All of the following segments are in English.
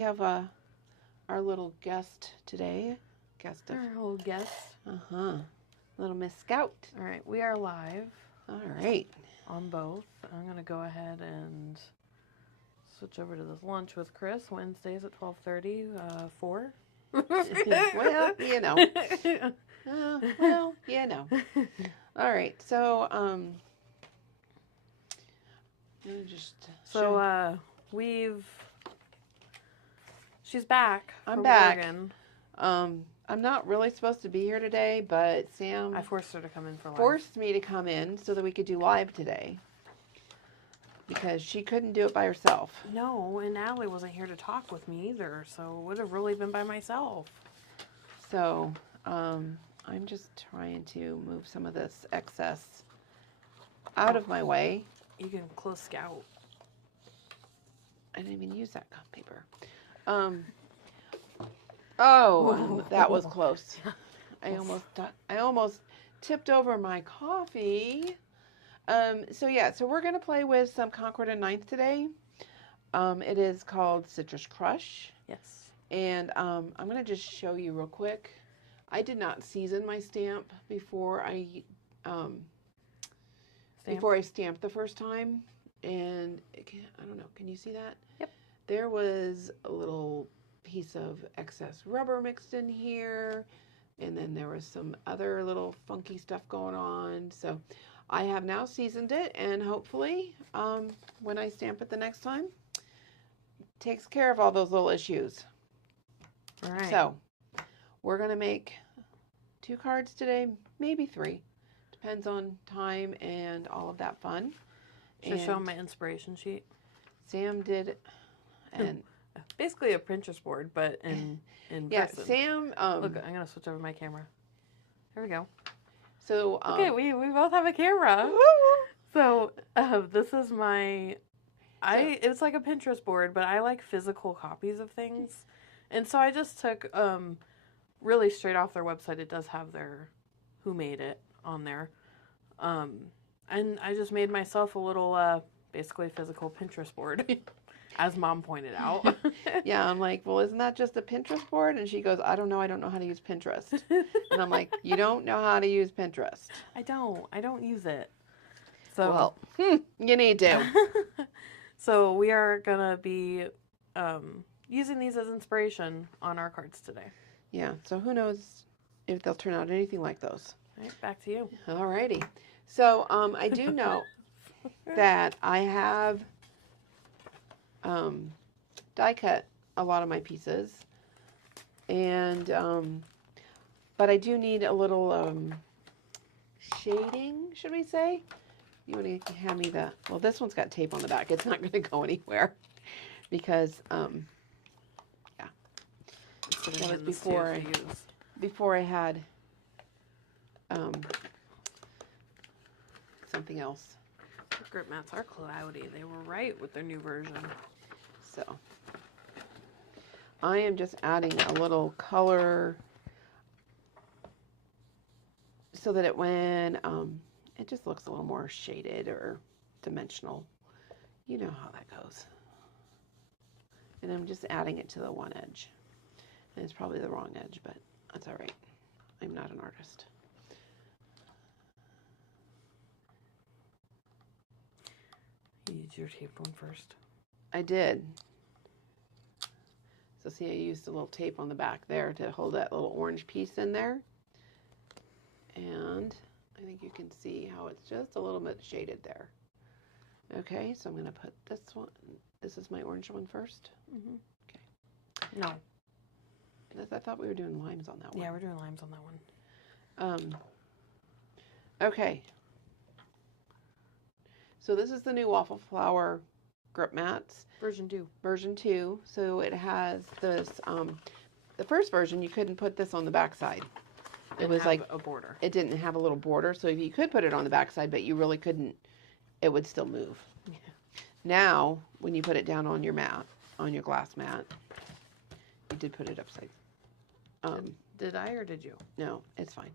We have our little guest today. Our little guest. Little Miss Scout. All right, we are live. All right. On both. I'm going to go ahead and switch over to this lunch with Chris. Wednesdays at 12:30, 4. Well, you know. All right, so, she's back. I'm back. Oregon. I'm not really supposed to be here today, but Sam I forced her to come in for live. Forced me to come in so that we could do live today. Because she couldn't do it by herself. No, and Natalie wasn't here to talk with me either, so it would have really been by myself. So, I'm just trying to move some of this excess out of my way. You can close Scout. I didn't even use that paper. That was close. I almost tipped over my coffee. So we're going to play with some Concord and Ninth today. It is called Citrus Crush. Yes. And I'm going to just show you real quick. I did not season my stamp before I stamped the first time. And I don't know, can you see that? Yep. There was a little piece of excess rubber mixed in here. And then there was some other little funky stuff going on. So I have now seasoned it, and hopefully when I stamp it the next time, it takes care of all those little issues. All right. So we're going to make 2 cards today, maybe 3. Depends on time and all of that fun. Should I show them my inspiration sheet? Sam did, and basically a Pinterest board, but in person. Sam. Look, I'm gonna switch over my camera. There we go. So okay, we both have a camera. So this is my. It's like a Pinterest board, but I like physical copies of things, and so I just took really straight off their website. It does have their who made it on there. And I just made myself a little, basically physical Pinterest board, as Mom pointed out. Yeah, I'm like, well, isn't that just a Pinterest board? And she goes, I don't know how to use Pinterest. And I'm like, you don't know how to use Pinterest. I don't use it. So well, you need to. So we are going to be using these as inspiration on our cards today. Yeah, so who knows if they'll turn out anything like those. All right, back to you. All righty. So I do know that I have die cut a lot of my pieces, and but I do need a little shading, should we say? You want to hand me the, well, this one's got tape on the back. It's not going to go anywhere because yeah, that was before I had something else. The grip mats are cloudy. They were right with their new version. So I am just adding a little color so that it just looks a little more shaded or dimensional. You know how that goes. And I'm just adding it to the one edge. And it's probably the wrong edge, but that's all right. I'm not an artist. You used your tape one first. I did. So see, I used a little tape on the back there to hold that little orange piece in there. And I think you can see how it's just a little bit shaded there. Okay, so I'm going to put this one. This is my orange one first. Mm-hmm. Okay. No. I thought we were doing limes on that one. Yeah, we're doing limes on that one. Okay. So this is the new Waffle Flower grip mats. Version 2. Version 2. So it has this, the first version, you couldn't put this on the back side. It was like a border. It didn't have a little border, so you could put it on the back side, but you really couldn't. It would still move. Yeah. Now, when you put it down on your mat, on your glass mat, you did put it upside. Did I or did you? No, it's fine.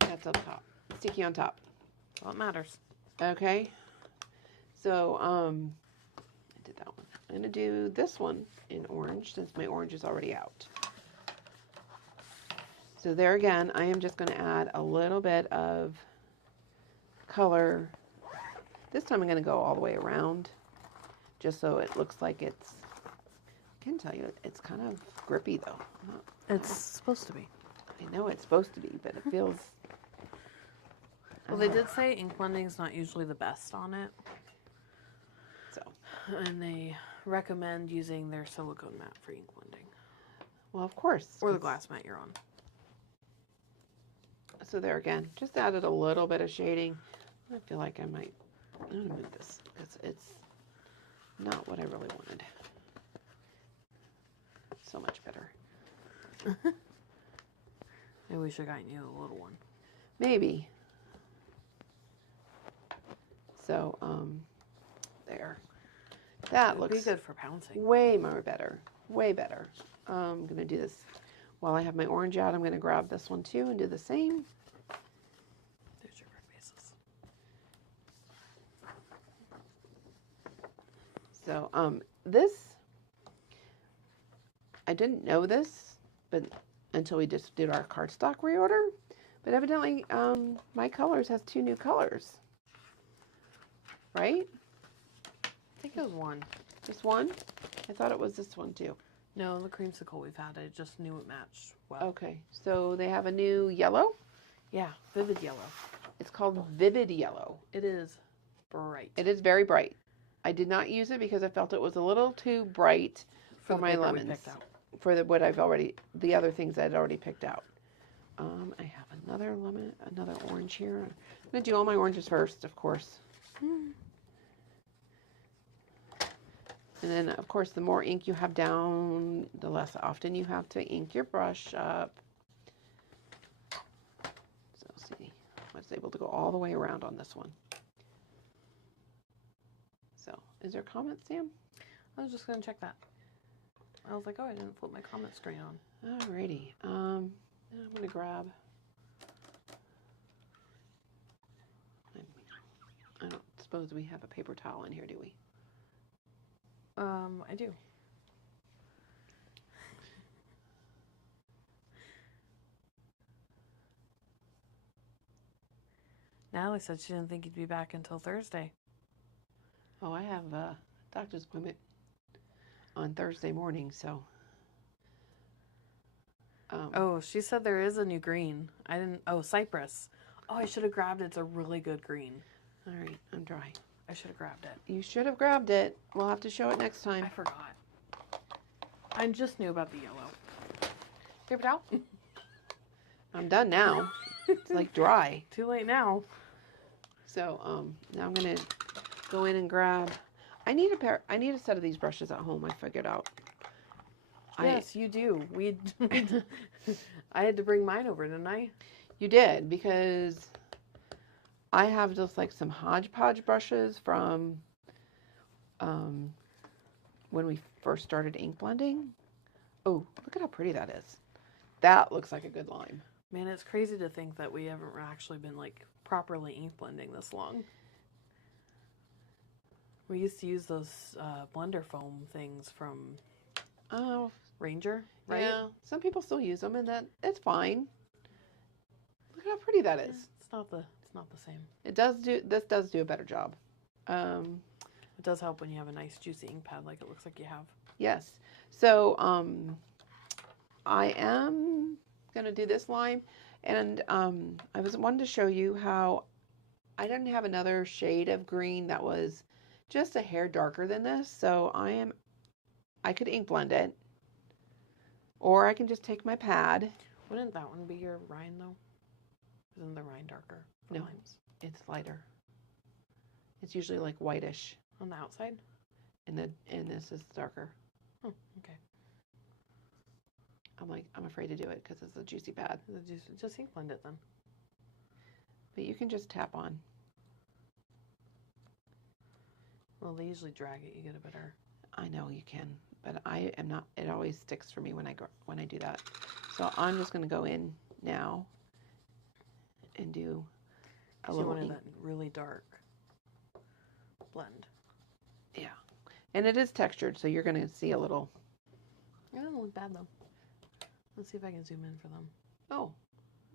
That's up top. Sticky on top. Well, it matters. Okay. So, I did that one. I'm going to do this one in orange since my orange is already out. So there again, I am just going to add a little bit of color. This time I'm going to go all the way around just so it looks like it's, I can tell you, it's kind of grippy though. It's supposed to be. I know it's supposed to be, but it feels... Well, they did say ink blending is not usually the best on it. So. And they recommend using their silicone mat for ink blending. Well, of course. Or the glass mat you're on. So there again, just added a little bit of shading. I feel like I'm going to move this because it's not what I really wanted. So much better. Maybe we should have gotten you a little one. Maybe. So, there. That looks be good for pouncing. way more better. Way better. I'm going to do this while I have my orange out. I'm going to grab this one too and do the same. There's your bird bases. So, this, I didn't know this, but until we just did our cardstock reorder, but evidently, my colors has 2 new colors. Right? I think it was one. Just one? I thought it was this one too. No, the creamsicle we've had, I just knew it matched well. Okay, so they have a new yellow. Yeah, vivid yellow. It's called Vivid Yellow. It is bright. It is very bright. I did not use it because I felt it was a little too bright for my lemons. For the other things I'd already picked out. I have another lemon, another orange here. I'm going to do all my oranges first, of course. And then, of course, the more ink you have down, the less often you have to ink your brush up. So, see, I was able to go all the way around on this one. So, is there comments, Sam? I was just going to check that. I was like, oh, I didn't flip my comment screen on. Alrighty. I'm going to grab... I don't suppose we have a paper towel in here, do we? I do. Natalie said she didn't think you'd be back until Thursday. Oh, I have a doctor's appointment on Thursday morning, so. Oh, she said there is a new green. I didn't. Oh, cypress. Oh, I should have grabbed it. It's a really good green. All right, I'm dry. I should have grabbed it. You should have grabbed it. We'll have to show it next time. I forgot. I just knew about the yellow. Paper towel? I'm done now. It's like dry. Too late now. So now I'm gonna go in and grab. I need a set of these brushes at home. I figured out. Yes, you do. I had to bring mine over, didn't I? You did, because I have just like some hodgepodge brushes from when we first started ink blending. Oh, look at how pretty that is. That looks like a good lime. Man, it's crazy to think that we haven't actually been like properly ink blending this long. We used to use those blender foam things from Ranger, right? Yeah, some people still use them, and it's fine. Look at how pretty that is. It's not the same. This does do a better job. It does help when you have a nice juicy ink pad like it looks like you have. Yes. So I am gonna do this lime, and I wanted to show you how I didn't have another shade of green that was just a hair darker than this. So I could ink blend it, or I can just take my pad. Wouldn't that one be your rind though? Isn't the rind darker? No, limes? It's lighter. It's usually like whitish. On the outside? And this is darker. Oh, okay. I'm afraid to do it because it's a juicy pad. Just ink blend it then. But you can just tap on. Well, they usually drag it. You get a better. I know you can, but I am not. It always sticks for me when I do that. So I'm just going to go in now and do a little. You wanted that really dark blend. Yeah, And it is textured, so you're going to see a little. It doesn't look bad though. Let's see if I can zoom in for them. Oh,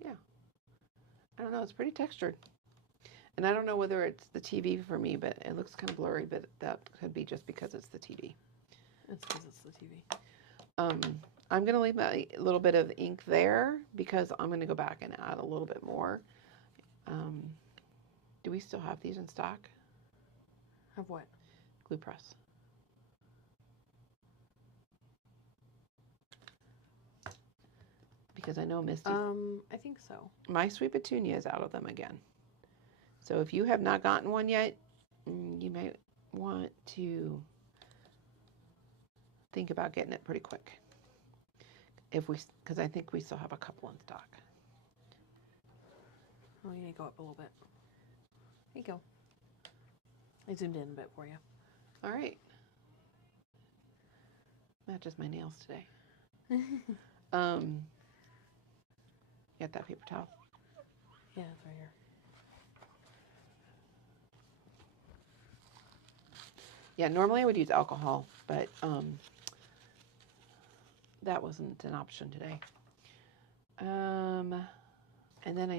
yeah. I don't know. It's pretty textured. And I don't know whether it's the TV for me, but it looks kind of blurry, but that could be just because it's the TV. It's because it's the TV. I'm going to leave a little bit of ink there because I'm going to go back and add a little bit more. Do we still have these in stock? Have what? Glue press. Because I know Misty. I think so. My Sweet Petunia is out of them again. So if you have not gotten one yet, you might want to think about getting it pretty quick. Because I think we still have a couple in stock. Oh, you need to go up a little bit. There you go. I zoomed in a bit for you. All right. Matches my nails today. Get that paper towel? Yeah, it's right here. Yeah, normally I would use alcohol, but that wasn't an option today. And then I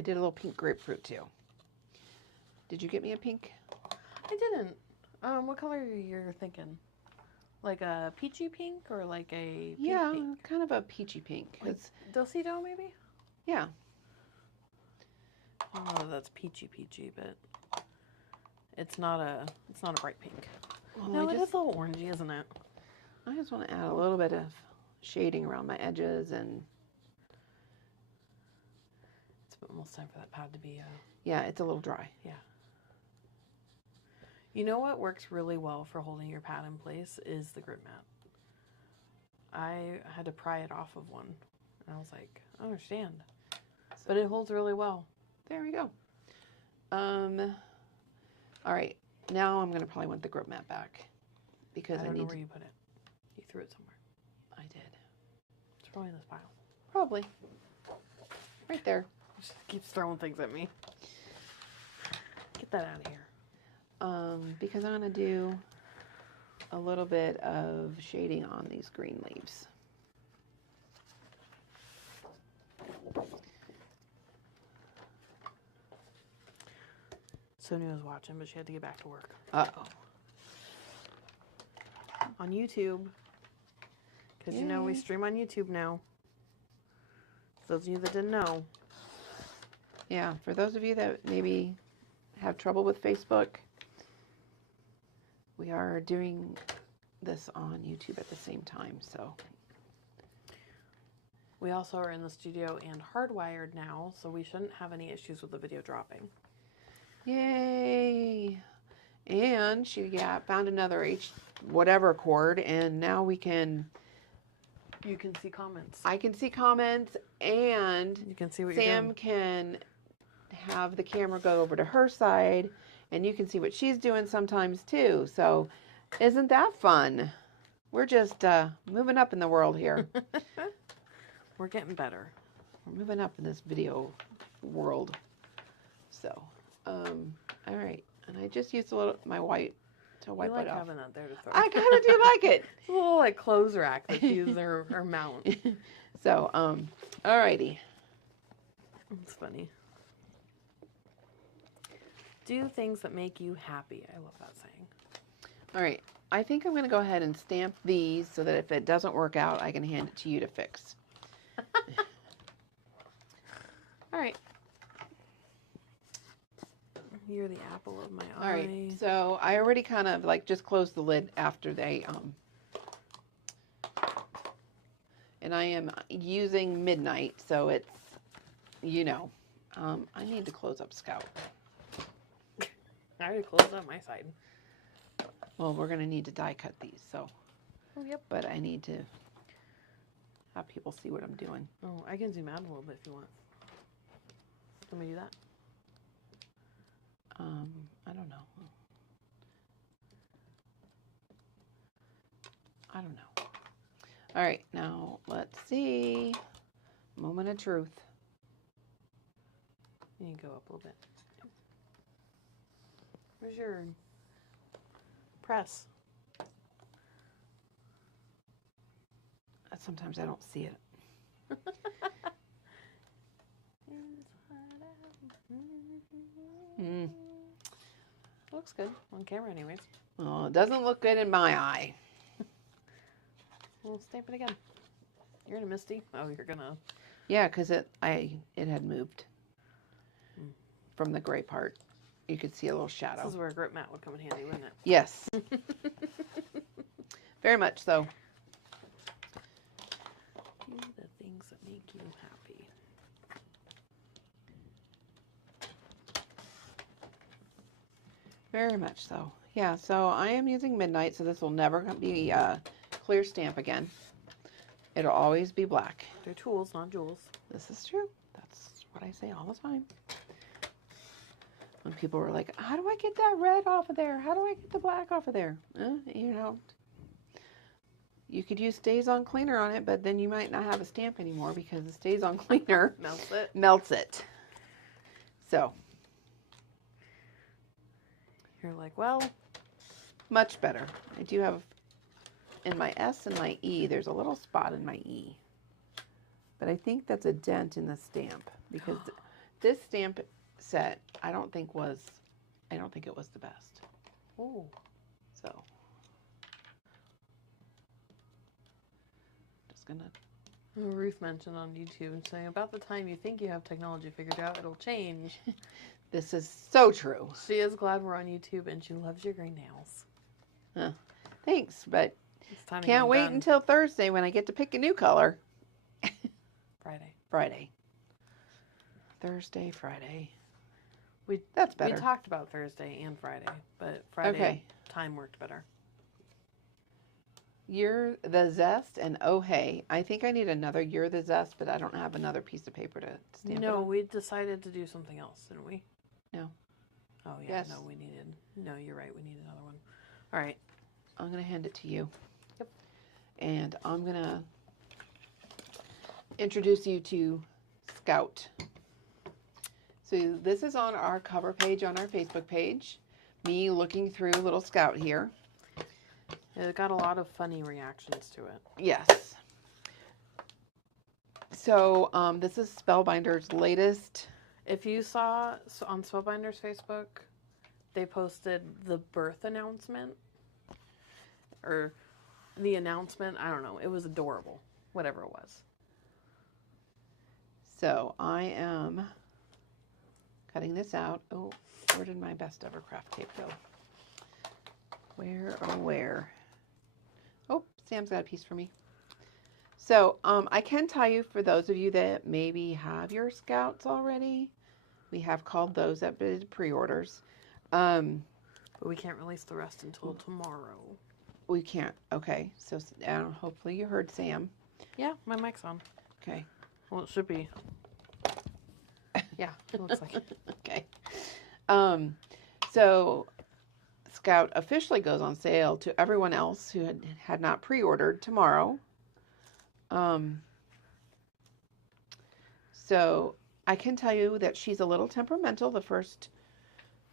did a little pink grapefruit too. Did you get me a pink? I didn't. What color are you thinking? Like a peachy pink or like a pink pink? Kind of a peachy pink. Like Dulcido maybe? Yeah. I don't know if that's peachy, but it's not a bright pink. Well, No, it is a little orangey, isn't it? I just want to add a little bit of shading around my edges, and it's almost time for that pad to be yeah, it's a little dry. Yeah. You know what works really well for holding your pad in place is the grip mat. I had to pry it off of one, and I was like, I don't understand. But it holds really well. There we go. All right, now I'm gonna probably want the grip mat back because I don't know where you put it. You threw it somewhere. I did. It's probably in this pile. Probably. Right there. It just keeps throwing things at me. Get that out of here. Because I'm gonna do a little bit of shading on these green leaves. Sonia was watching, but she had to get back to work. Uh-oh. On YouTube. Because, you know, we stream on YouTube now. Those of you that didn't know. Yeah, for those of you that maybe have trouble with Facebook, we are doing this on YouTube at the same time, so. We also are in the studio and hardwired now, so we shouldn't have any issues with the video dropping. Yay! And she found another whatever cord, and now we can. You can see comments. I can see comments, and you can see what Sam you're doing. can have the camera go over to her side, and you can see what she's doing sometimes too. So, isn't that fun? We're just moving up in the world here. We're getting better. We're moving up in this video world. So, all right. And I just used a little my white to wipe like it off. having that there to throw. I kind of do like it. It's a little like clothes rack that you use or mount. So, all righty. It's funny. Do things that make you happy. I love that saying. All right. I think I'm going to go ahead and stamp these so that if it doesn't work out, I can hand it to you to fix. All right. You're the apple of my eye. All right. So I already kind of like just closed the lid after they, and I am using midnight. So it's, you know, I need to close up Scout. I already closed on my side. Well, we're going to need to die cut these. So, Oh, yep. but I need to have people see what I'm doing. Oh, I can zoom out a little bit if you want. Let me do that. I don't know. I don't know. All right, now let's see. Moment of truth. You can go up a little bit. Where's your press? sometimes I don't see it. Mm. Looks good on camera anyways. Well, it doesn't look good in my eye. We'll stamp it again. You're in a Misty. Oh, you're gonna. Yeah, because it had moved from the gray part. You could see a little shadow. This is where a grip mat would come in handy, wouldn't it? Yes. Very much so. Do the things that make you happy. Very much so. Yeah, so I am using Midnight, so this will never be a clear stamp again. It'll always be black. They're tools, not jewels. This is true. That's what I say all the time. When people were like, how do I get that red off of there? How do I get the black off of there? You know, you could use Stays On Cleaner on it, but then you might not have a stamp anymore because the Stays On Cleaner melts it. So. You're like, well. Much better. I do have, in my S and my E, there's a little spot in my E. But I think that's a dent in the stamp because this stamp set, I don't think it was the best. Oh. So. Just gonna. Ruth mentioned on YouTube saying about the time you think you have technology figured out, it'll change. This is so true. She is glad we're on YouTube and she loves your gray nails. Huh. Thanks, but it's time to can't wait until Thursday when I get to pick a new color. Friday. Thursday, Friday. That's better. We talked about Thursday and Friday, but Friday time worked better. You're the Zest and Oh Hey. I think I need another You're the Zest, but I don't have another piece of paper to stamp it on. We decided to do something else, didn't we? No. Oh, yeah. Yes. No, No, you're right. We need another one. All right. I'm going to hand it to you. Yep. And I'm going to introduce you to Scout. So this is on our cover page on our Facebook page. Me looking through little Scout here. It got a lot of funny reactions to it. Yes. So this is Spellbinder's latest. If you saw on Spellbinder's Facebook, they posted the birth announcement. Or the announcement. I don't know. It was adorable. Whatever it was. So I am cutting this out. Oh, where did my best ever craft tape go? Where, oh where? Oh, Sam's got a piece for me. So I can tell you, for those of you that maybe have your Scouts already, we have called those up as pre-orders. But we can't release the rest until tomorrow. We can't. Okay. So hopefully you heard Sam. Yeah, my mic's on. Okay. Well, it should be. Yeah, it looks like it. Okay. So Scout officially goes on sale to everyone else who had not pre-ordered tomorrow. So I can tell you that she's a little temperamental the first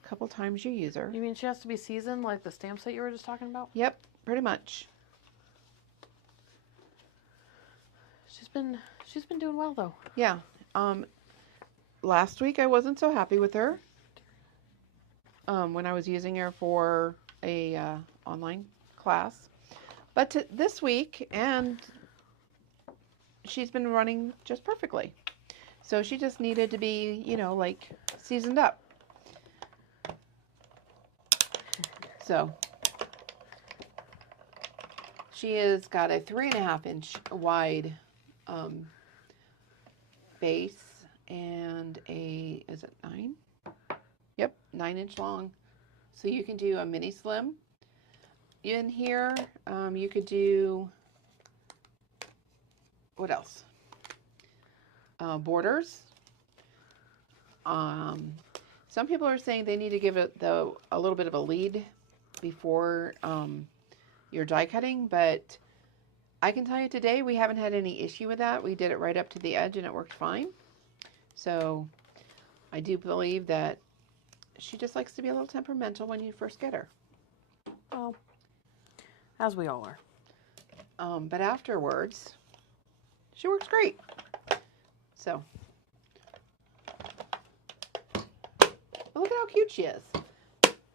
couple times you use her. You mean she has to be seasoned like the stamp set you were just talking about? Yep, pretty much. She's been doing well though. Yeah. Last week I wasn't so happy with her. When I was using her for a online class. But this week, and she's been running just perfectly. So she just needed to be, like seasoned up. So she has got a 3.5-inch wide base and is it 9? Yep, 9-inch long. So you can do a mini slim. In here, you could do, what else? Borders. Some people are saying they need to give it a little bit of a lead before your die cutting, but I can tell you today we haven't had any issue with that. We did it right up to the edge and it worked fine. So I do believe that she just likes to be a little temperamental when you first get her. Well, as we all are. But afterwards, She works great. So, look at how cute she is.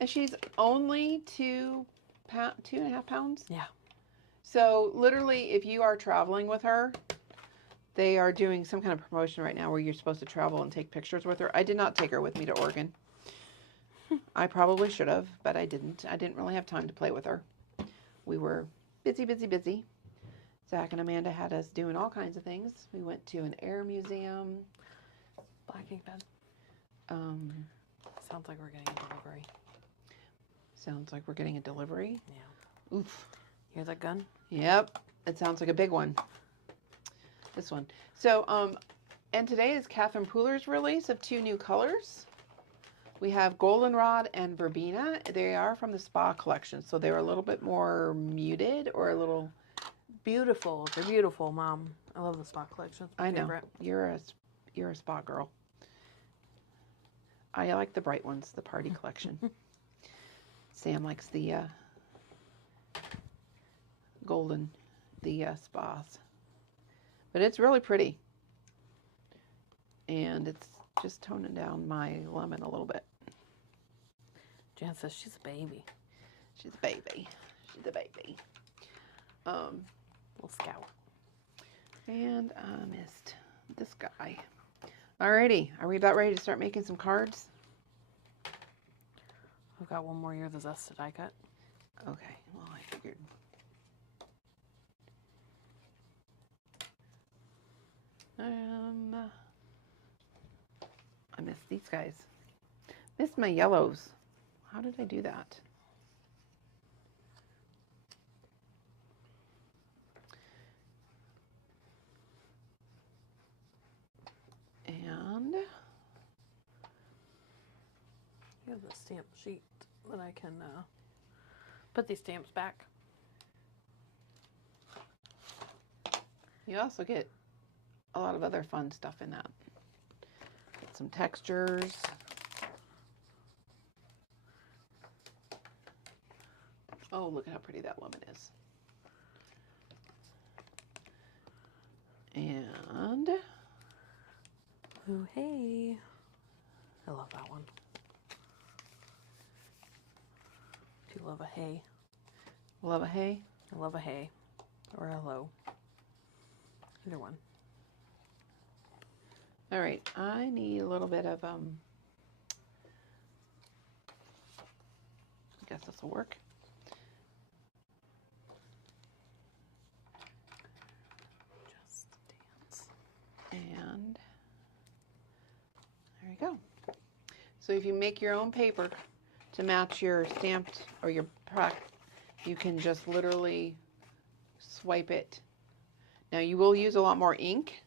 And she's only 2.5 pounds. Yeah. So literally, if you are traveling with her, they are doing some kind of promotion right now where you're supposed to travel and take pictures with her. I did not take her with me to Oregon. I probably should have, but I didn't. I didn't really have time to play with her. We were busy. Zach and Amanda had us doing all kinds of things. We went to an air museum. Black ink pen. Sounds like we're getting a delivery. Sounds like we're getting a delivery. Yeah. Oof. Hear that gun? Yep. It sounds like a big one. This one. So, and today is Catherine Pooler's release of 2 new colors. We have Goldenrod and Verbena. They are from the Spa collection, so they're a little bit more muted or a little... Beautiful. They're beautiful, Mom. I love the Spa collection. It's my I know. favorite. You're a spa girl. I like the bright ones, the party collection. Sam likes the golden, the spas. But it's really pretty. And it's just toning down my lemon a little bit. Jan says she's a baby. She's a baby. She's a baby. Little scout. And I missed this guy. Alrighty, are we about ready to start making some cards? I've got one more year of the zest to die cut. Okay, well I figured. I missed these guys. Missed my yellows. How did I do that? And You have the stamp sheet that I can put these stamps back. you also get a lot of other fun stuff in that. Get some textures. Oh, look at how pretty that lemon is. And Oh, hey. I love that one. Do you love a hay? love a hay. I love a hay. Or a hello. Either one. All right, I need a little bit of, I guess this will work. Just dance. And there you go. So if you make your own paper to match your stamped or your product, you can just literally swipe it. Now you will use a lot more ink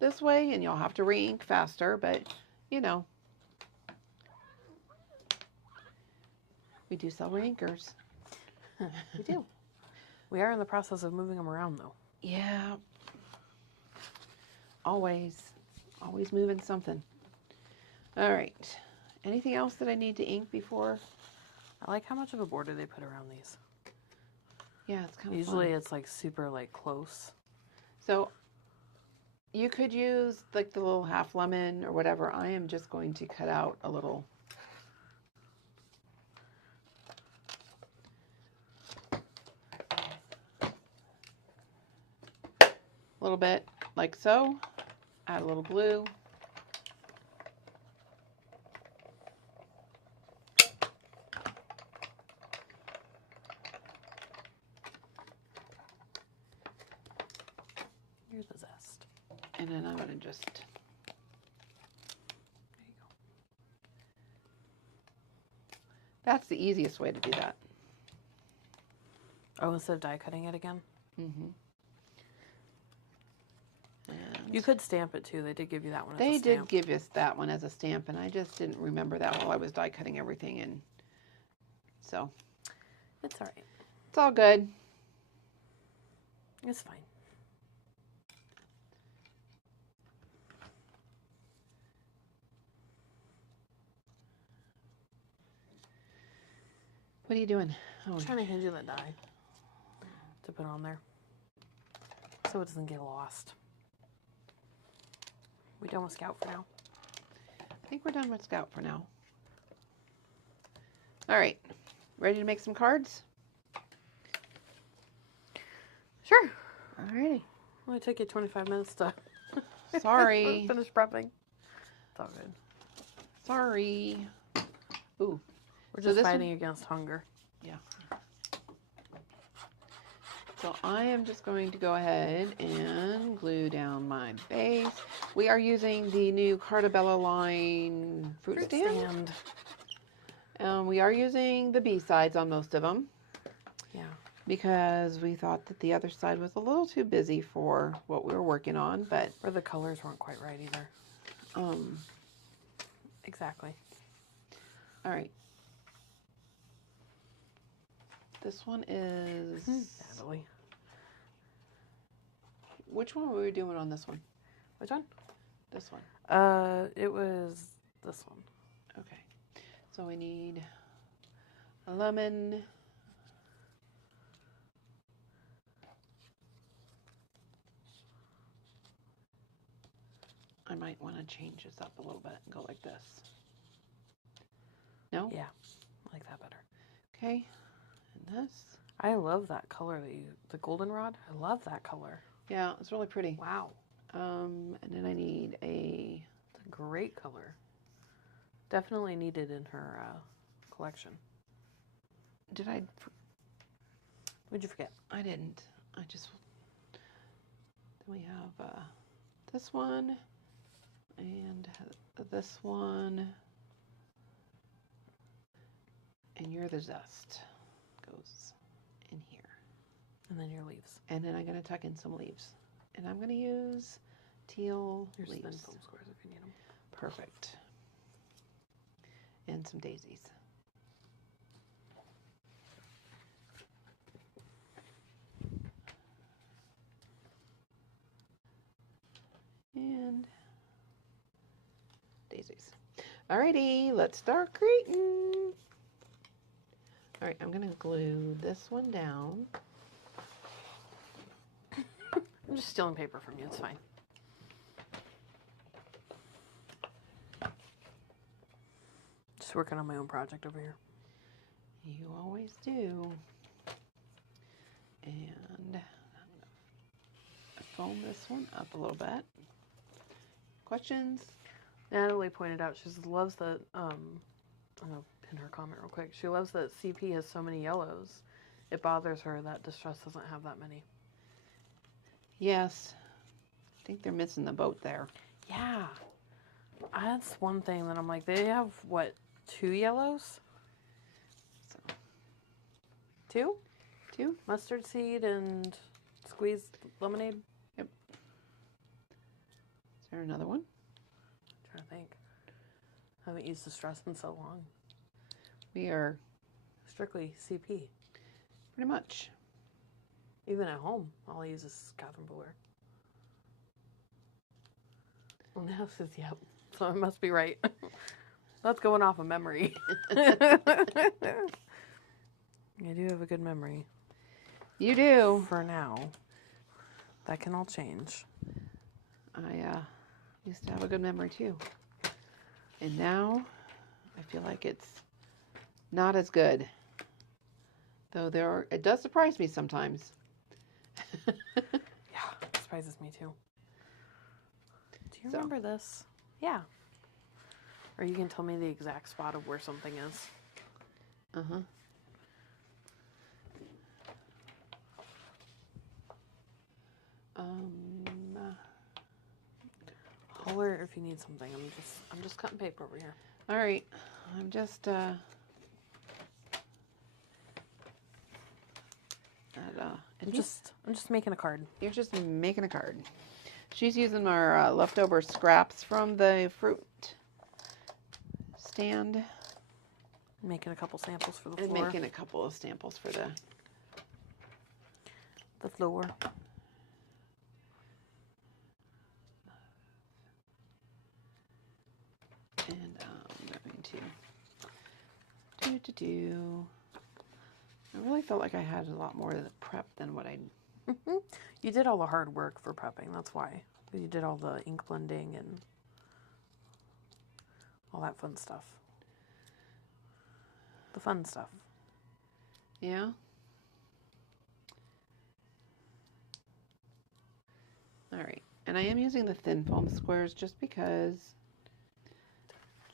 this way and you'll have to re-ink faster, but you know, we do sell re-inkers. We do. We are in the process of moving them around though. Yeah. Always moving something. All right. Anything else that I need to ink before? I like how much of a border they put around these. Yeah, it's kind of Usually fun. it's like super like close. So you could use like the little half lemon or whatever. I am just going to cut out a little. A little bit like so. Add a little glue. Here's the zest. And then I'm going to just. There you go. That's the easiest way to do that. Oh, instead of die cutting it again? Mm-hmm. You could stamp it too. They did give you that one as They a stamp. did give us that one as a stamp, and I just didn't remember that while I was die cutting everything, and so It's all right. it's all good. It's fine. What are you doing? Oh, I'm trying to hand you that die to put on there so it doesn't get lost. We done with Scout for now? I think we're done with Scout for now. All right. Ready to make some cards? Sure. Alrighty. Only took you 25 minutes to Sorry. finish prepping. It's all good. Sorry. Ooh. We're just fighting against hunger. Yeah. So I am just going to go ahead and glue down my base. We are using the new Cartabella line fruit stand. We are using the B sides on most of them. Yeah. Because we thought that the other side was a little too busy for what we were working on, but... Or the colors weren't quite right either. Exactly. All right. This one is... Natalie. Which one were we doing on this one? Which one? This one. It was this one. Okay. So we need a lemon. I might want to change this up a little bit and go like this. No? Yeah, I like that better. Okay. And this. I love that color that the goldenrod. I love that color. Yeah, it's really pretty. Wow. And then I need It's a great color. Definitely needed in her collection. What'd you forget? I didn't. Then we have this one and this one. And you're the zest. Goes in here. And then your leaves. And then I'm going to tuck in some leaves. And I'm going to use teal Here's leaves. thin foam squares if you need them. Perfect. And some daisies. And daisies. Alrighty, let's start creating. Alright, I'm going to glue this one down. I'm just stealing paper from you. It's fine. Just working on my own project over here. You always do. And I'm going to foam this one up a little bit. Questions? Natalie pointed out she loves that, I'm going to pin her comment real quick. She loves that CP has so many yellows. It bothers her that Distress doesn't have that many. Yes. I think they're missing the boat there. Yeah. That's one thing that I'm like, they have, what, 2 yellows? So, 2? 2? Mustard seed and squeezed lemonade? Yep. Is there another one? I'm trying to think. I haven't used Distress in so long. We are Strictly CP. pretty much. Even at home, all I use is Catherine Buller. Well, now it says yep, so I must be right. That's going off of memory. I do have a good memory. You do. For now. That can all change. I used to have a good memory too. And now I feel like it's not as good. Though it does surprise me sometimes. Yeah, it surprises me too. Do you remember this? Yeah. Or you can tell me the exact spot of where something is. Uh-huh. Holler if you need something. I'm just cutting paper over here. All right. I'm just I'm just making a card. You're just making a card. She's using our leftover scraps from the fruit stand. Making a couple samples for the And floor. making a couple of samples for the floor. And I'm going to do. I really felt like I had a lot more of the prep than what I. You did all the hard work for prepping. That's why you did all the ink blending and All that fun stuff. The fun stuff. Yeah. All right. And I am using the thin foam squares just because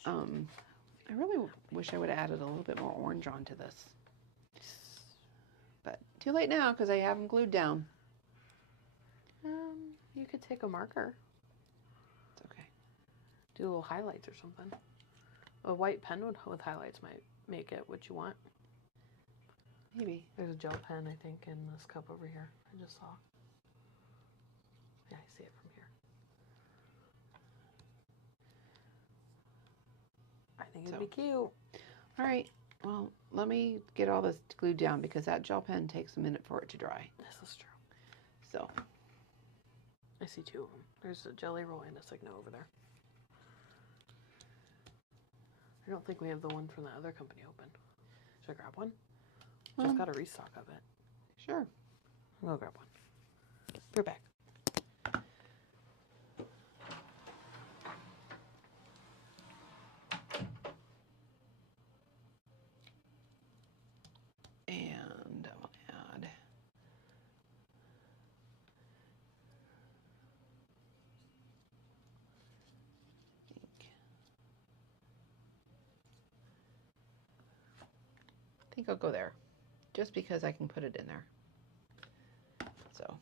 I really wish I would have added a little bit more orange onto this. But too late now because I have them glued down. You could take a marker. It's okay. Do little highlights or something. A white pen with highlights might make it what you want. Maybe. There's a gel pen, I think, in this cup over here. I just saw. Yeah, I see it from here. I think it'd be cute. All right. Well, let me get all this glued down because that gel pen takes a minute for it to dry. This is true. So. I see two of them. There's a jelly roll and a Signo over there. I don't think we have the one from the other company open. Should I grab one? Just got a restock of it. Sure. I'll go grab one. Be right back. And I'll add I think I'll go there just because I can put it in there. So.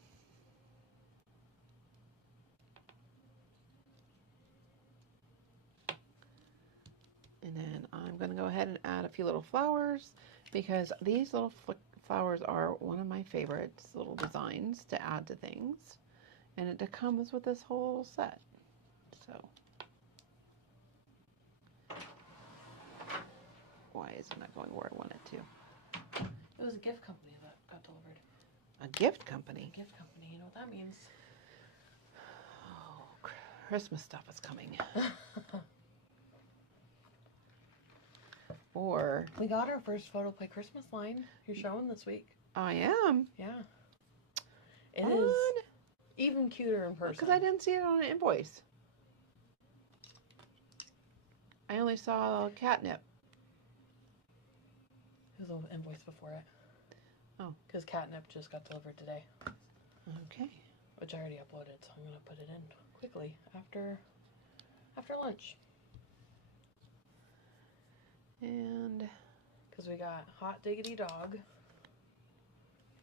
And then I'm going to go ahead and add a few little flowers because these little flowers are one of my favorites, little designs to add to things. And it comes with this whole set. So. Why is it not going where I want it to? It was a gift company that got delivered. A gift company? A gift company, you know what that means? Oh, Christmas stuff is coming. Or we got our first photo play Christmas line. You're showing this week. I am. Yeah. It is even cuter in person. Because I didn't see it on an invoice. I only saw catnip. There's an invoice before it. Oh. Because catnip just got delivered today. Okay. Which I already uploaded, so I'm going to put it in quickly after lunch. And because we got Hot Diggity Dog. I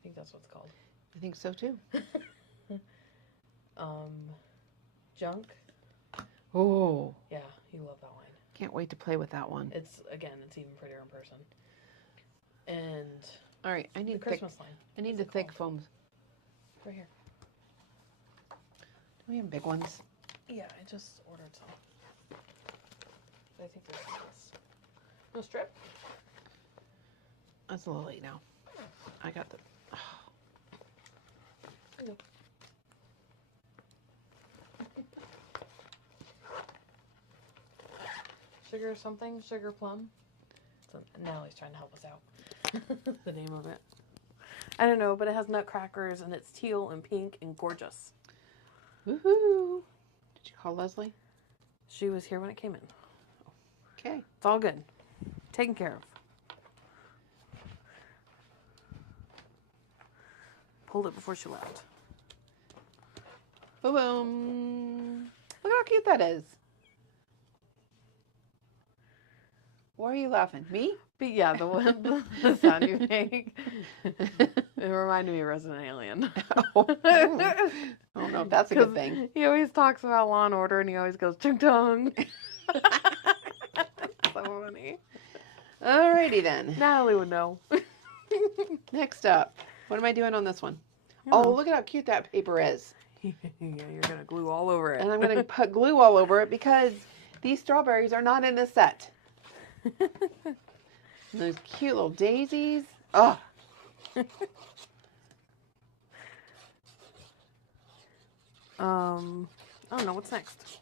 think that's what it's called. I think so too. Junk. Oh. Yeah, you love that line. Can't wait to play with that one. It's even prettier in person. And all right, I need the Christmas line. I need the thick foams. Right here. Do we have big ones? Yeah, I just ordered some. I think there's this. No strip? That's a little late now. I got the. Oh. There you go. Sugar something? Sugar plum? So Natalie's trying to help us out. The name of it. I don't know, but it has nutcrackers and it's teal and pink and gorgeous. Woohoo! Did you call Leslie? She was here when it came in. Okay. It's all good. Taken care of. Pulled it before she left. Boom! Look how cute that is. Why are you laughing? Me? But yeah, the one, the sound you make. It reminded me of Resident Alien. Oh, I don't know if that's a good thing. He always talks about Law and Order and he always goes chung chung. So funny. Alrighty then. Natalie would know. Next up, what am I doing on this one? Oh, look at how cute that paper is. Yeah, you're going to glue all over it. And I'm going to put glue all over it because these strawberries are not in this set. And those cute little daisies. Oh. I don't know. What's next?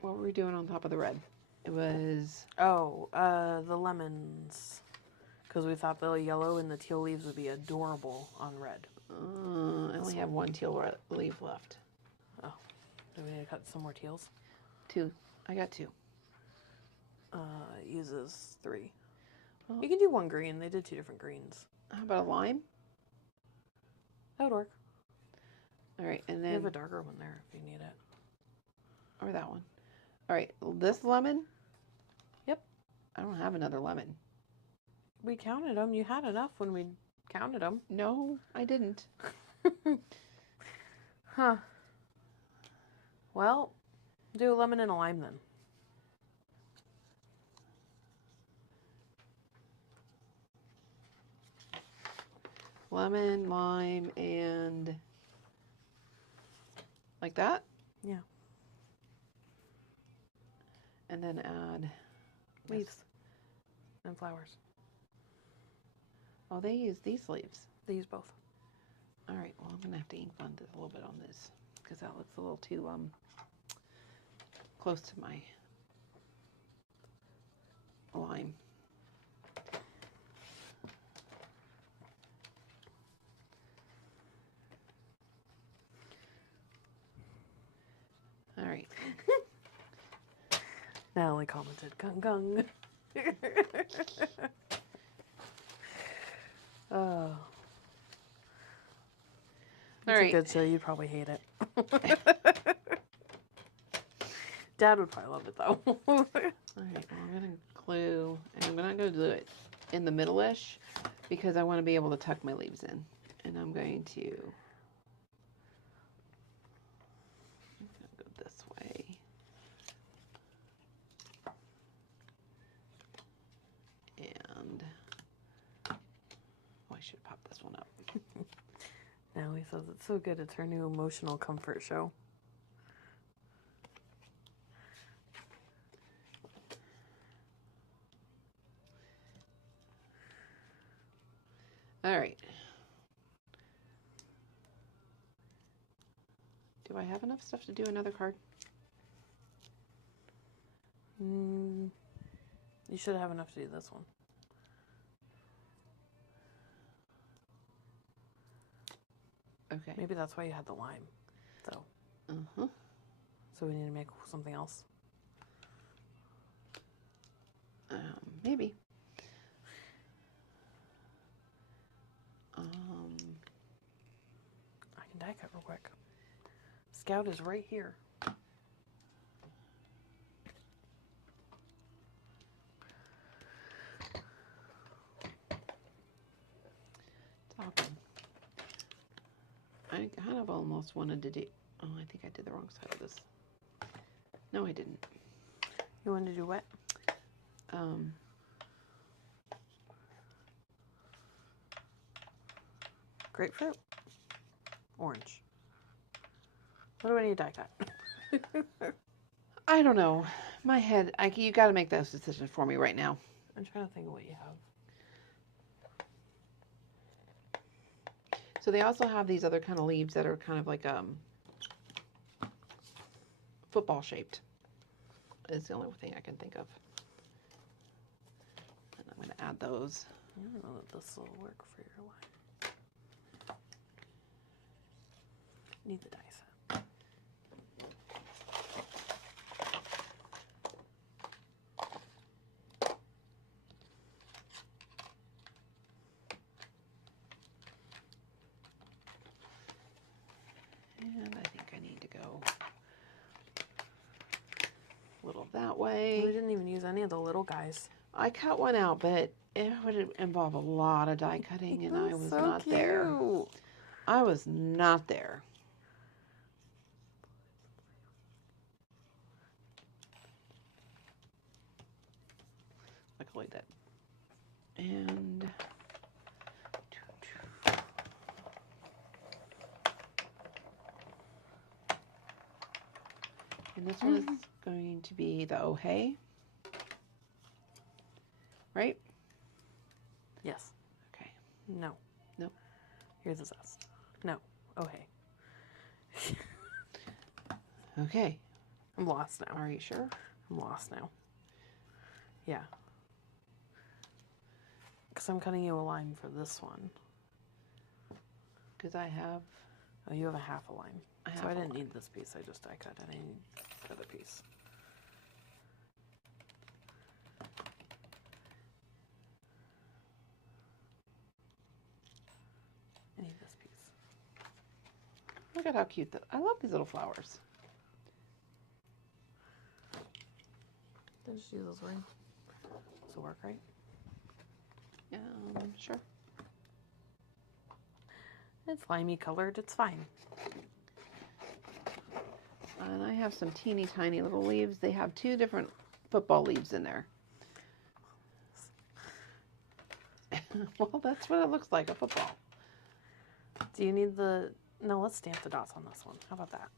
What were we doing on top of the red? It was... the lemons. Because we thought the yellow and the teal leaves would be adorable on red. I only have one teal leaf left. Oh. Do we need to cut some more teals? 2. I got 2. uses 3. Well, You can do 1 green. They did 2 different greens. how about a lime? That would work. All right, and You then have a darker one there if you need it. or that one. All right, this lemon. Yep. I don't have another lemon. We counted them. You had enough when we counted them. No, I didn't. Huh. Well, do a lemon and a lime then. Lemon, lime, and like that? Yeah. And then add Leaves and flowers. Oh, they use these leaves. They use both. All right, well, I'm gonna have to ink blend it a little bit on this because that looks a little too close to my lime. All right. Natalie commented, "Gung gung." Oh. It's All right. a good show. You'd probably hate it. Dad would probably love it though. All right, well, I'm gonna glue, and I'm gonna go do it in the middle-ish because I want to be able to tuck my leaves in. And I'm going to go this way. And I should pop this one up. Natalie says it's so good. It's her new emotional comfort show. All right. Do I have enough stuff to do another card? You should have enough to do this one. Okay. Maybe that's why you had the lime. So. So we need to make something else. Maybe. I can die cut real quick. Scout is right here. I kind of almost wanted to do. Oh, I think I did the wrong side of this. No, I didn't. You wanted to do what? Grapefruit? Orange. What do I need to die cut? I don't know. My head. You got to make those decisions for me right now. I'm trying to think of what you have. So they also have these other kind of leaves that are kind of like football shaped. Is the only thing I can think of. And I'm going to add those. I don't know that this will work for your line. Need the die set. And I think I need to go a little that way. We didn't even use any of the little guys. I cut one out, but it would involve a lot of die cutting, and I was not there. I was not there. Like that. And this one is going to be the Oh Hey. Right? Yes. Okay. No. No. Here's the zest. No. Oh, hey. Okay. I'm lost now. Are you sure? I'm lost now. Yeah. Because I'm cutting you a line for this one. Because I have... Oh, you have a half a line. So I didn't need this piece. I just die cut. I didn't need the other piece. Look at how cute that. I love these little flowers. Just use this ring. This will work, right? Sure. It's limey colored. It's fine. And I have some teeny tiny little leaves. They have 2 different football leaves in there. Well, that's what it looks like, a football. Do you need the... No, let's stamp the dots on this one. How about that?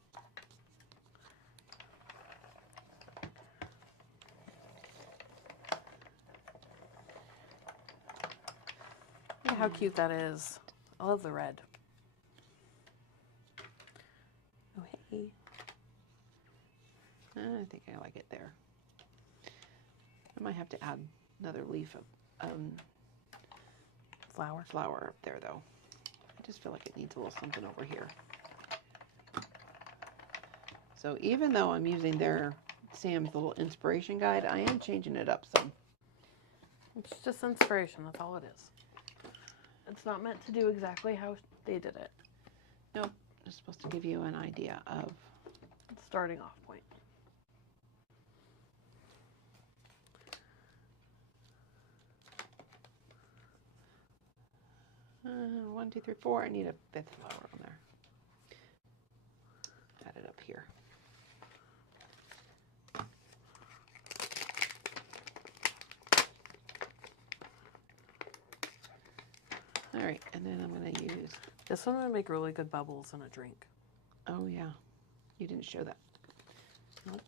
Look at how cute that is. I love the red. Oh, hey. I think I like it there. I might have to add another leaf of flower up there, though. I just feel like it needs a little something over here. So even though I'm using Sam's little inspiration guide, I am changing it up some. It's just inspiration. That's all it is. It's not meant to do exactly how they did it. Nope. It's supposed to give you an idea of the starting off point. One, two, three, four. I need a 5th flower on there. Add it up here. All right, and then I'm going to use... This one would make really good bubbles in a drink. Oh, yeah. You didn't show that. Nope.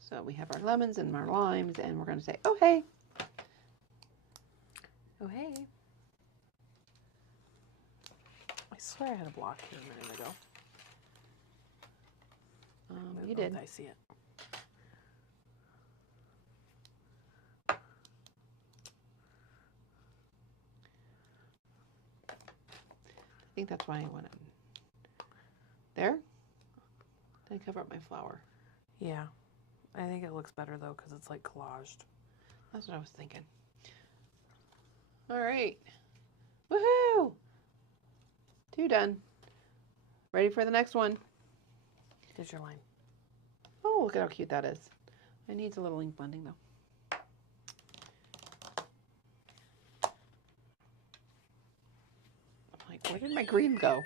So we have our lemons and our limes, and we're going to say, oh, hey. Oh, hey. I swear I had a block here a minute ago. You did. I see it. I think that's why I want it. There? Then cover up my flower. Yeah. I think it looks better, though, because it's, like, collaged. That's what I was thinking. All right. Woohoo! 2 done. Ready for the next one. Here's your line. Oh, look at how cute that is. It needs a little ink blending, though. I'm like, where did my green go?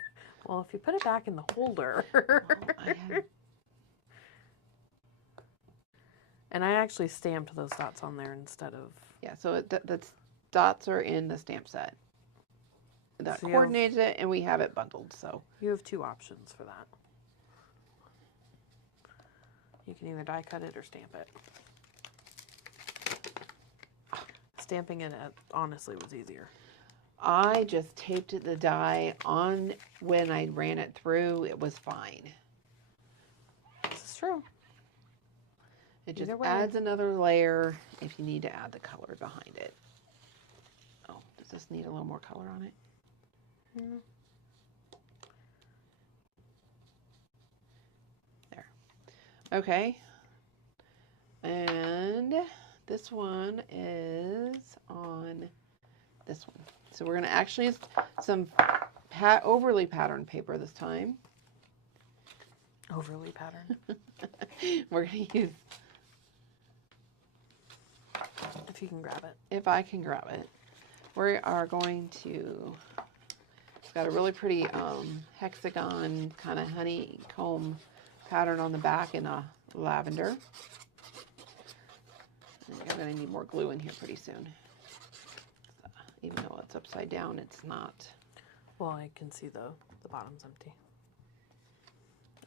Well, if you put it back in the holder. Well, And I actually stamped those dots on there instead of... Yeah, so the dots are in the stamp set. That So coordinates it, and we have it bundled, so. You have 2 options for that. You can either die cut it or stamp it. Stamping it, honestly, was easier. I just taped the die on when I ran it through. It was fine. This is true. It just adds another layer if you need to add the color behind it. Oh, does this need a little more color on it? Mm. There. Okay. And this one is on this one. So we're going to actually use some overly patterned paper this time. Overly patterned? We're going to use... If you can grab it. If I can grab it. We are going to... It's got a really pretty hexagon kind of honeycomb pattern on the back in a lavender. And I'm going to need more glue in here pretty soon. Even though it's upside down, it's not. Well, I can see the bottom's empty.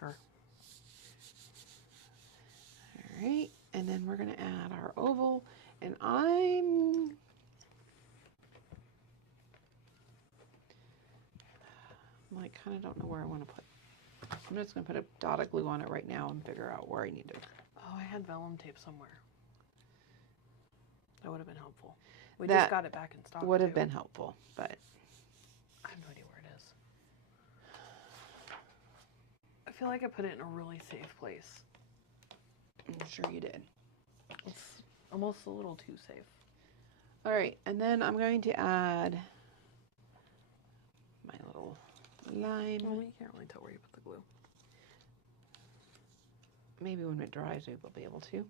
All right, and then we're going to add our oval, and I'm like kind of don't know where I want to put. I'm just going to put a dot of glue on it right now and figure out where I need to. Oh, I had vellum tape somewhere. That would have been helpful. We That just got it back in stock. Would have been helpful, but I have no idea where it is. I feel like I put it in a really safe place. I'm sure you did. It's almost a little too safe. All right, and then I'm going to add my little lime. Well, you can't really tell where you put the glue. Maybe when it dries, we will be able to.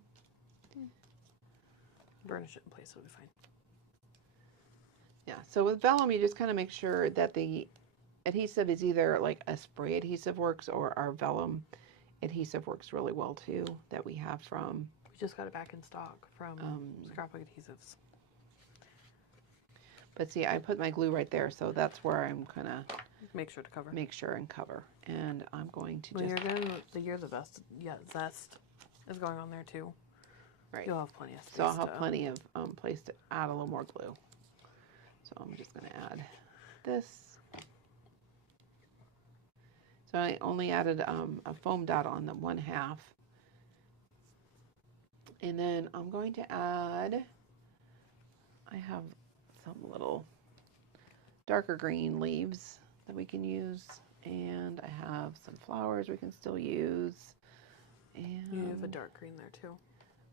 Burnish it in place, it'll be fine. Yeah, so with vellum, you just kind of make sure that the adhesive is either like a spray adhesive works or our vellum adhesive works really well too, that we have from... We just got it back in stock from Scrapbook Adhesives. But see, I put my glue right there, so that's where I'm gonna make sure to cover. Make sure and cover. And I'm going to well, just... you're the best. Yeah, zest is going on there too. Right. You'll have plenty of space. So I'll have plenty of place to add a little more glue. So I'm just going to add this. So I only added a foam dot on the 1/2. And then I'm going to add, I have some little darker green leaves that we can use. And I have some flowers we can still use. And you have a dark green there too.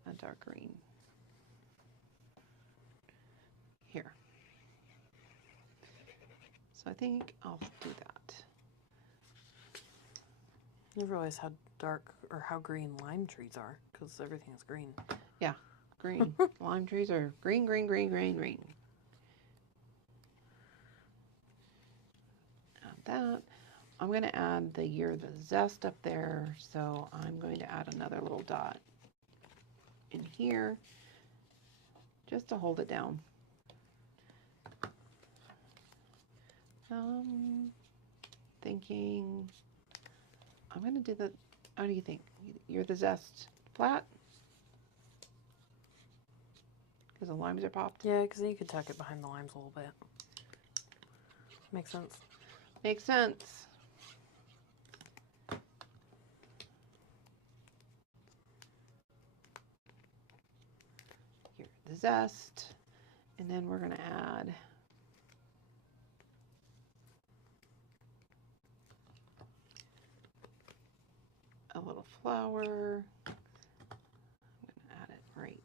A dark green. Here. So I think I'll do that. You've realized how dark or how green lime trees are, because everything's green. Yeah, green. Lime trees are green, green, green, green, green. Add that. I'm going to add the Year the Zest up there, so I'm going to add another little dot in here just to hold it down. Thinking I'm going to do the, how do you think? You're the Zest flat? Because the limes are popped? Yeah, because then you could tuck it behind the limes a little bit. Makes sense. Makes sense. Here, the zest. And then we're going to add a little flower. I'm going to add it right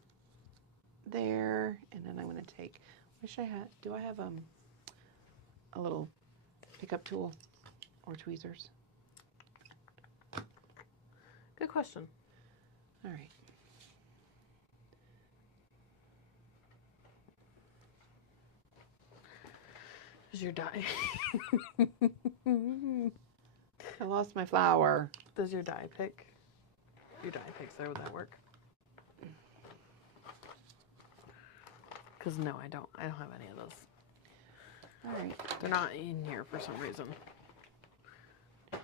there. And then I'm going to take, wish I had, do I have a little pickup tool or tweezers? Good question. All right. Is your die? I lost my flower. Does your die pick? Your die picks there, would that work? Because no, I don't. I don't have any of those. All right. They're not in here for some reason. Then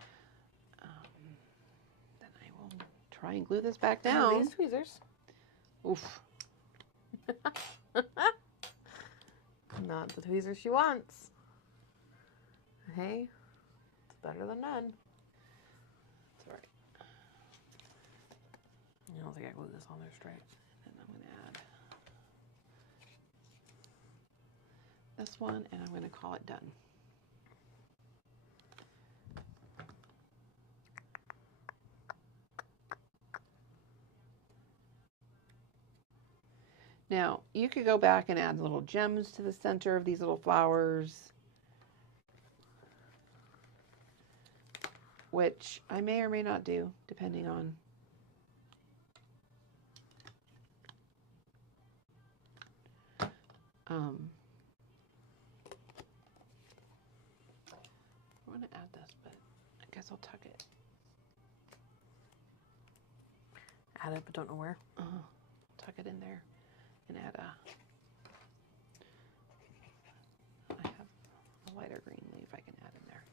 I will try and glue this back down. Oh, these tweezers. Oof. Not the tweezers she wants. Hey, it's better than none. That's all right. I don't think I glued this on there straight. And I'm going to add this one, and I'm going to call it done. Now, you could go back and add little gems to the center of these little flowers, which I may or may not do, depending on I want to add this, but I guess I'll tuck it. Add it, but don't know where. Tuck it in there and add I have a lighter green leaf I can add in there.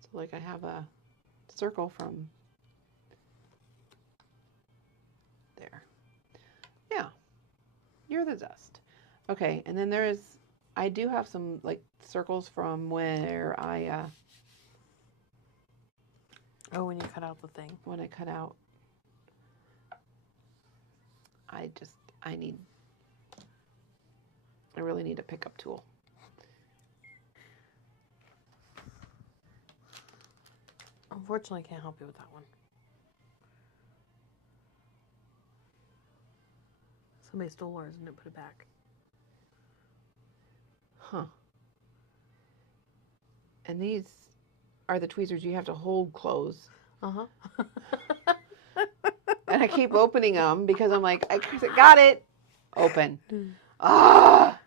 So like I have a circle from there. Yeah, you're the zest. Okay, and then I do have some like circles from where I Oh, when you cut out the thing. when I cut out. I really need a pickup tool. Unfortunately, I can't help you with that one. Somebody stole ours and didn't put it back. Huh. And these are the tweezers you have to hold closed. Uh-huh. And I keep opening them because I'm like, I got it. Open. Ah!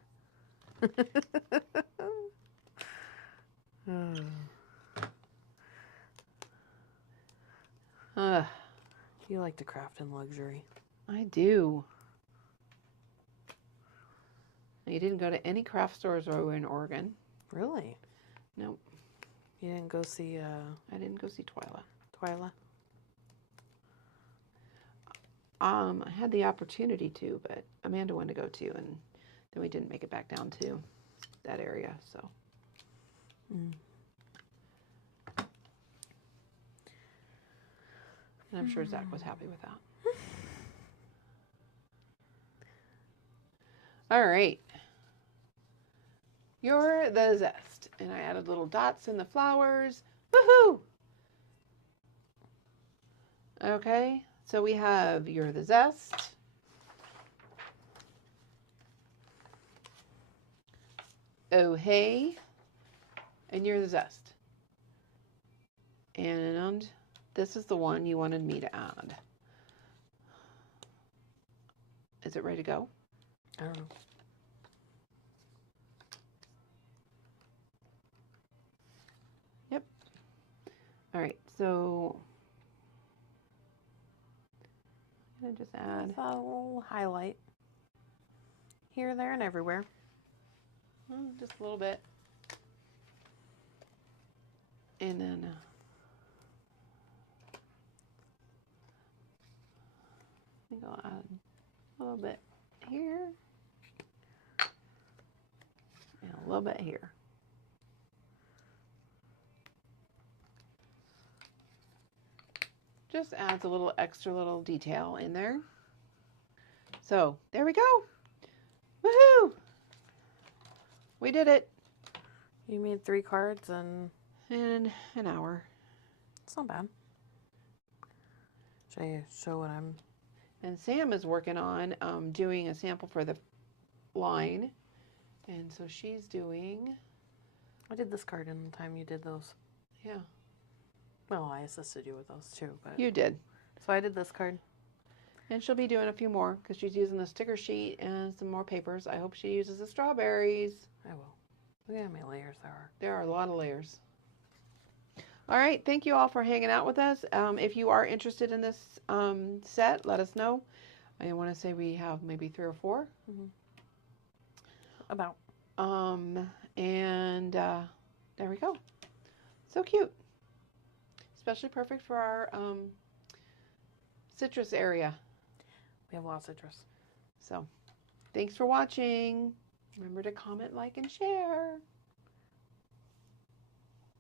You like to craft in luxury. I do. You didn't go to any craft stores while we were in Oregon. Really? Nope. You didn't go see I didn't go see Twyla. Twyla? I had the opportunity to, but Amanda wanted to go to, and then we didn't make it back down to that area, so. Mm. And I'm sure Zach was happy with that. All right. You're the zest. And I added little dots in the flowers. Woohoo! Okay, so we have You're the Zest. Oh Hey, and You're the Zest. And this is the one you wanted me to add. Is it ready to go? I don't know. Yep. All right, so I'm going to just add a little highlight here, there, and everywhere. Just a little bit. And then I think I'll add a little bit here and a little bit here. Just adds a little extra little detail in there. So there we go. Woohoo! We did it. You made 3 cards in an hour. It's not bad. Should I show what I'm... And Sam is working on doing a sample for the line. And so she's doing... I did this card in the time you did those. Yeah. Well, I assisted you with those too, but... You did. So I did this card. And she'll be doing a few more because she's using the sticker sheet and some more papers. I hope she uses the strawberries. I will. Look at how many layers there are. There are a lot of layers. All right. Thank you all for hanging out with us. If you are interested in this set, let us know. I want to say we have maybe 3 or 4. Mm-hmm. About. And there we go. So cute. Especially perfect for our citrus area. We have a lot of citrus. So, thanks for watching. Remember to comment, like, and share.